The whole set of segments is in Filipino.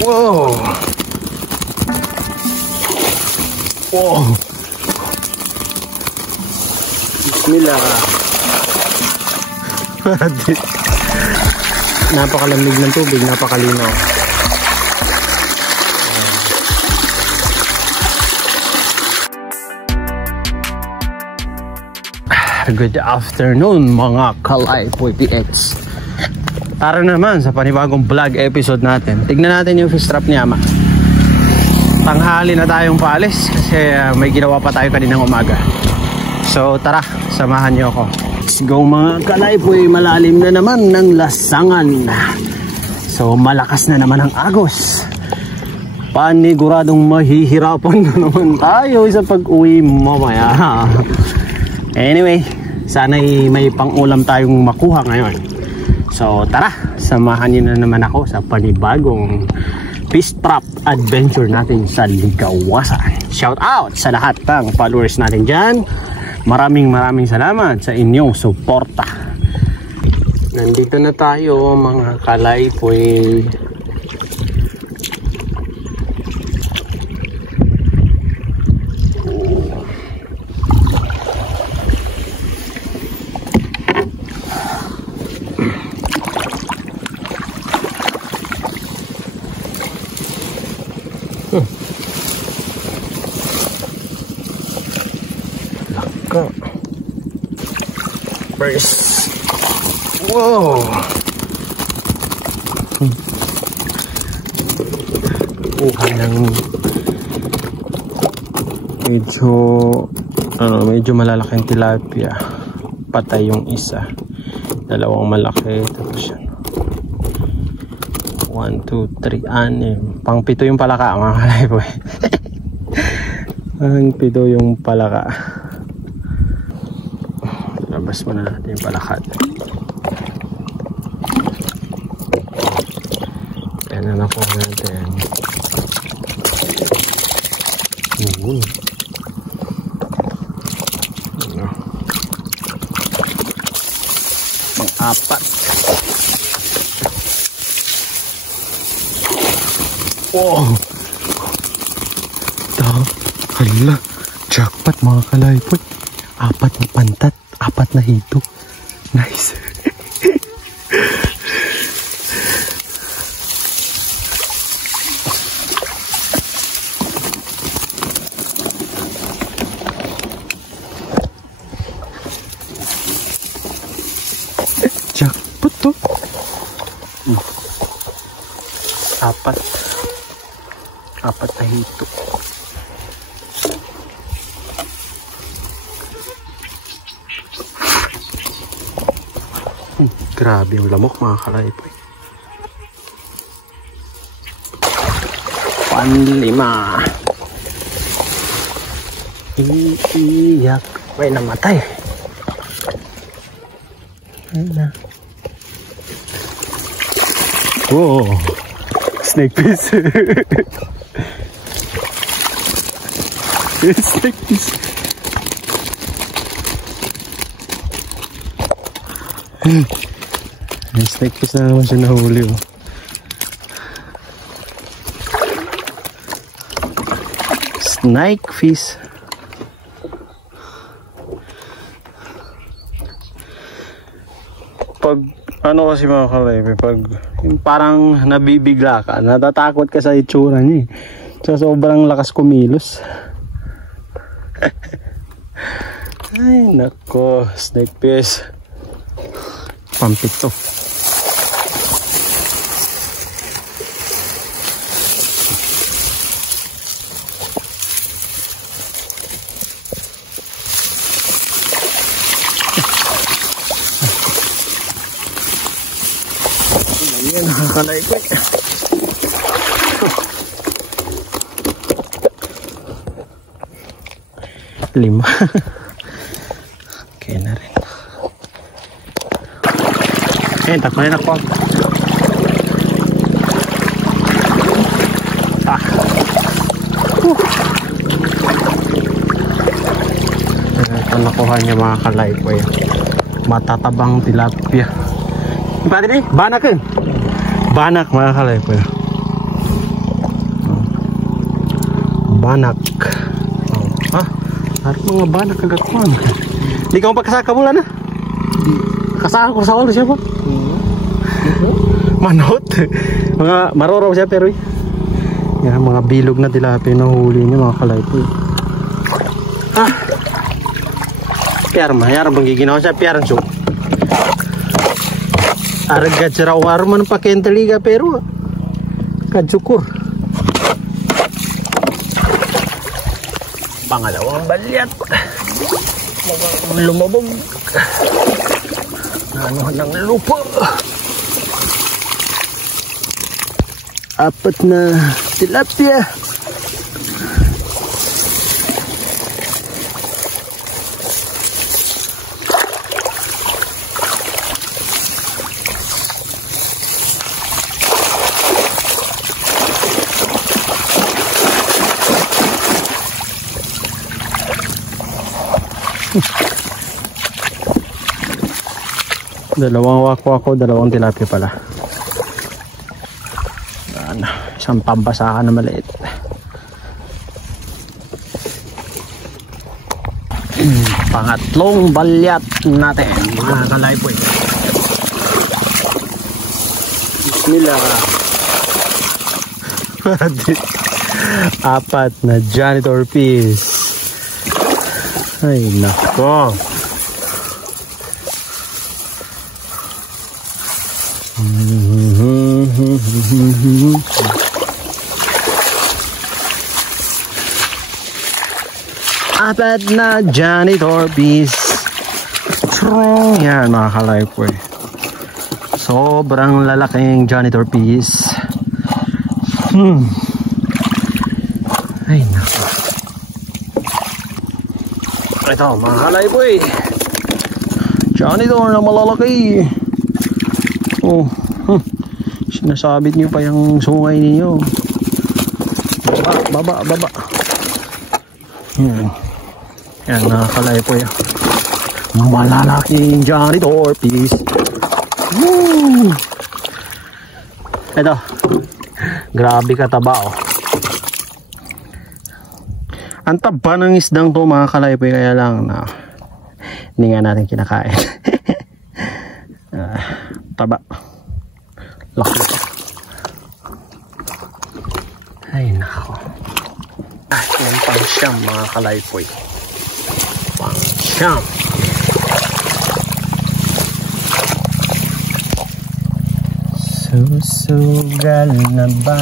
Wow. Wow. Bismillah. Napakalamig ng tubig, napakalinaw. Good afternoon mga Kalaypoy PX. Tara naman sa panibagong vlog episode natin. Tignan natin yung fish trap ni Ama. Tanghali na tayong paalis kasi may ginawa pa tayo kaninang umaga. So tara, samahan niyo ako. Let's go mga Kalaypoy. Malalim na naman ng lasangan. So malakas na naman ang agos. Paniguradong mahihirapan na naman tayo sa pag-uwi mamaya. Anyway, sana'y may pang-ulam tayong makuha ngayon. So tara, samahan niyo na naman ako sa panibagong fish trap adventure natin sa Ligawasan. Shout out sa lahat ng followers natin dyan. Maraming salamat sa inyong suporta. Nandito na tayo mga Kalaypoy. First. Wow. Kuha ng medyo malalaking tilapia. Patay yung isa. Dalawang malaki. Tapos yan. 1, 2, 3, 6. Pang 7 yung palaka mga Kalaypoy. Pang 7 yung palaka. Labas muna natin yung palakad. Yan na po natin. Apat. Wow. Hala. Jackpot mga Kalaypoy. 4 na pantat. 4 na hito. Nice. Jackpot to. 4 na hito. Grabe yung lamok mga Kalaypoy. 5. Iiyak. May namatay. Ayun na. Wow. Snake fish. Snake fish. May snake fish na naman siya nahuli. Snake fish. Pag ano kasi mga Kalaypoy, pag parang nabibigla ka, natatakot ka sa itsura niya. So sobrang lakas kumilos. Ay nako, snake fish. Pampito. Ayan, Kalaypoy. Lima. Okay na rin. Ayan, takunin ako. Ito nakuha niya mga Kalaypoy. Matatabang tilapia. Pati ni, banak eh. Banak mga Kalaypoy. banak. Ha? Harap mga banak kagakuan. Di ka mo pagkasaka mula na? Kasaka ko sa ulo siya po. Manot. Mga marorow siya pero yan, mga bilog na tilapia na huli niya mga kalaypoy. Piar bang giginawa siya piar so. Aragad siya raw man pakentaliga pero kadsukur. Pangalawang balyat. Lumabog. Ano ng lupa. Apat na tilapia. Dalawang wako-wako, dalawang tilapia pala. Isang pambasakan na maliit. Pangatlong balyat natin mga kalaypoy. Bismillah. Apat na janitor piece. Ay nako. Apat na janitor piece. Yan mga kalaypoy. Sobrang lalaking janitor piece. Ay nako. Ito mga kalaypoy. Janitor na malalaki. Oh, sinasabit niyo pa yung sungay niyo. Baba. Yan nakakalaypoy. Malalaking janitor piece. Woo! Ito. Grabe kataba oh. Ang taba ng isdang to mga kalaypoy, kaya lang na hindi nga natin kinakain. Taba. Laki. Ay nako. Yan pang siyam mga kalaypoy. Pang siyam. Susugal na ba?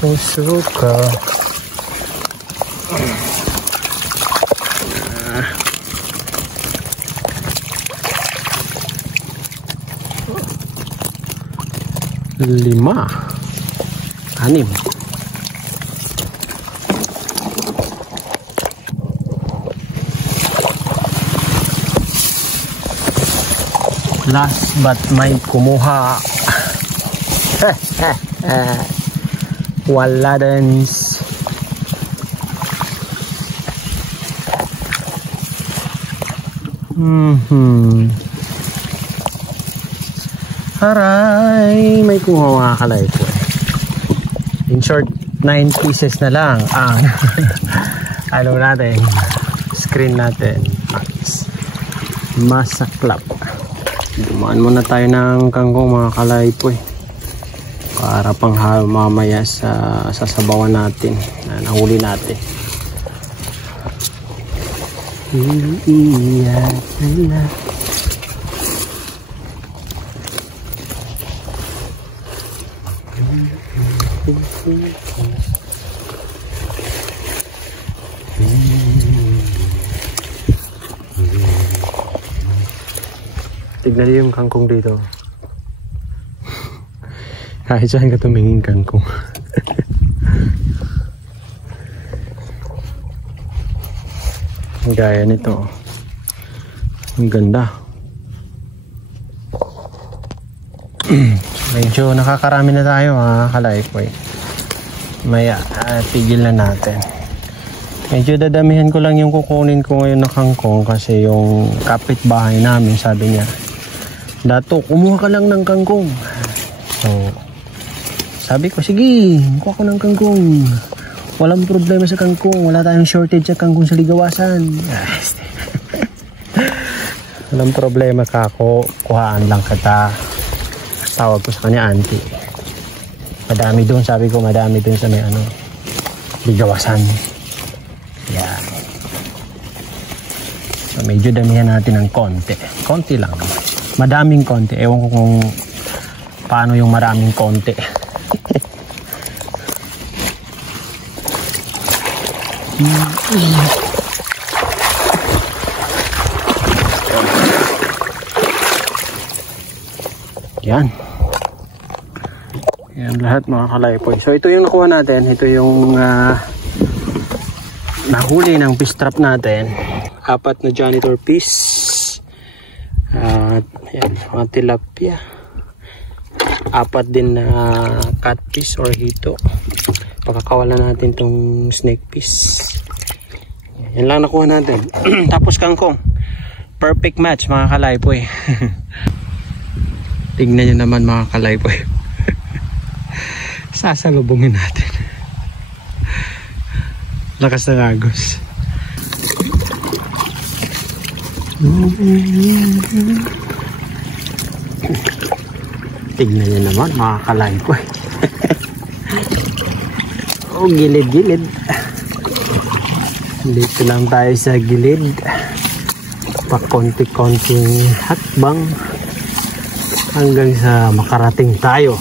Puso ka. Lima. Anim. Last but may kumuha. Wala din. Aray, may kumuha mga kalaypoy. In short, 9 pieces na lang ang ano natin, screen natin. Masaklap. Dumaan muna tayo ng kangkong mga kalaypoy para pang mamaya sa sasabawan natin na nahuli natin. Tignan niyo yung kangkong dito. Kahit saan ka tumingin kangkong. Gaya nito. Ang ganda. Medyo nakakarami na tayo mga kalaypoy. Maya tigil na natin. Medyo dadamihan ko lang yung kukunin ko ngayon na kangkong kasi yung kapitbahay namin sabi niya, Dato, kumuha ka lang ng kangkong. So Sabi ko, sige, kuha ko ng kangkong. Walang problema sa kangkong. Wala tayong shortage sa kangkong sa Ligawasan. Walang problema ka ako. Kuhaan lang kita. Tawag ko sa kanya, auntie. Madami doon, sabi ko, madami doon sa may ano, Ligawasan. Yan. So, medyo damihan natin ng konti. Konti lang naman. Madaming konti. Ewan ko kung paano yung maraming konti. Yan. Yan lahat mga kalaypoy. So ito yung nakuha natin. Ito yung nahuli ng fish trap natin. 4 na janitor piece. At yan, mga tilapia. 4 din na catfish or hito. Pagkakawalan natin tong snake piece. Yan lang nakuha natin. Tapos kangkong. Perfect match mga kalaypoy. Tignan nyo naman mga kalaypoy. Sasalubungin natin. Lakas ng agos. Tignan nyo naman mga kalaypoy. Oh, gilid-gilid. Dito lang tayo sa gilid. Pakonti-konting hakbang hanggang sa makarating tayo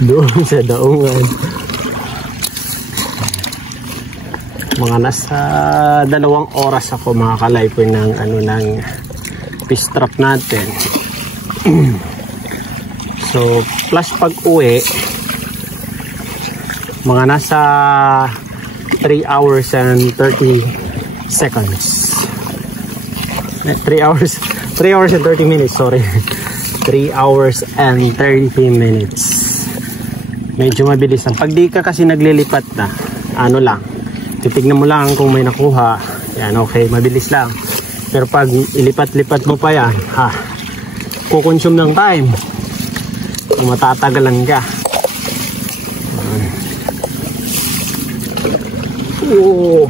doon sa daungan. Mga nasa 2 oras ako mga kalaypoy ng ng fish trap natin. So plus pag uwi mga nasa 3 hours and 30 seconds. 3 hours and 30 minutes, sorry. 3 hours and 30 minutes. Medyo mabilis lang. Pag di ka kasi naglilipat na, ano lang, titignan mo lang kung may nakuha. Yan, okay, mabilis lang. Pero pag ilipat-lipat mo pa yan, kukonsume ng time. Matatagalan ka. Oh,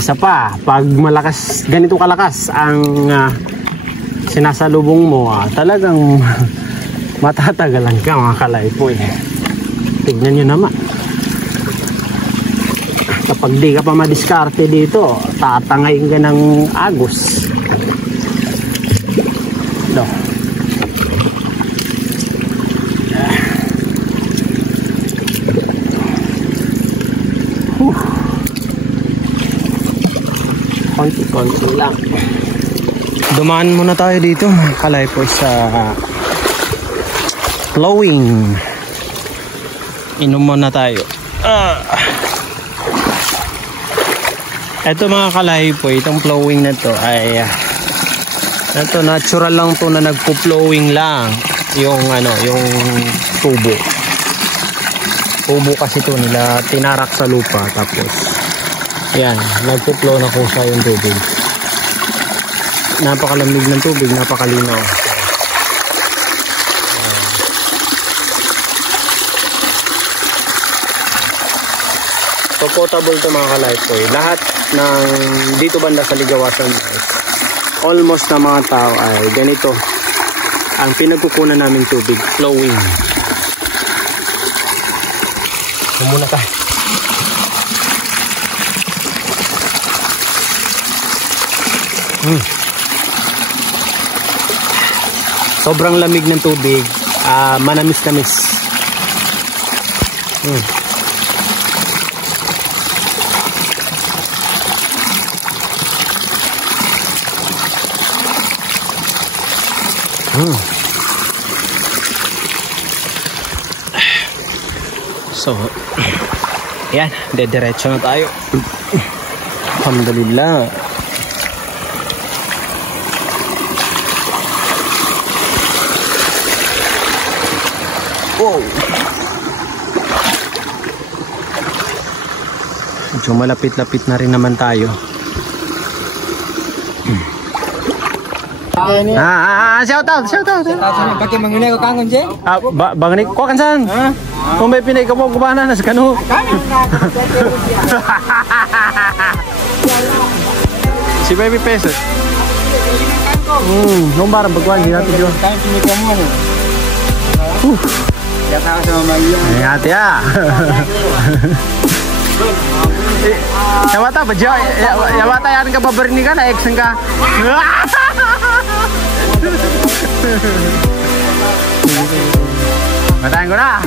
isa pa, pag malakas, ganito kalakas ang sinasalubong mo, talagang matatagalan ka mga kalaypoy. Tignan nyo naman. Kapag di ka pa madiskarte dito, tatangayin ka ng agos. Ito. Konti-konti lang. Dumaan muna tayo dito mga kalaypoy sa flowing. Inom muna tayo. Ito mga kalaypoy, itong flowing na to ay ito natural lang to na nagpo-flowing lang yung yung tubo. Tubo kasi to nila tinarak sa lupa tapos yan, nagpo-flow na kusa yung tubig. Napakalamig ng tubig, napakalinaw. So potable to mga kalaypoy. Lahat ng dito banda sa Ligawasan, almost na mga tao ay ganito ang pinagkukunan namin tubig, flowing. Muna tayo. Sobrang lamig ng tubig, manamis-namis. So, yan, dediretso na tayo. Alhamdulillah. Wow. Medyo malapit-lapit na rin naman tayo. Shout out. Pakai mengenai kau kangen je? Bang ni kau kan san? Kung may pinay ka mo kumana na sa kanu. Si Baby Peso. Nung barang bagwan di natin yun. Kain sini kamu ni. Ya tahu sama Maya. Hati ya. Yawata bejo, yawata yan ka baberni ka na eksen ka. Matayin ko na.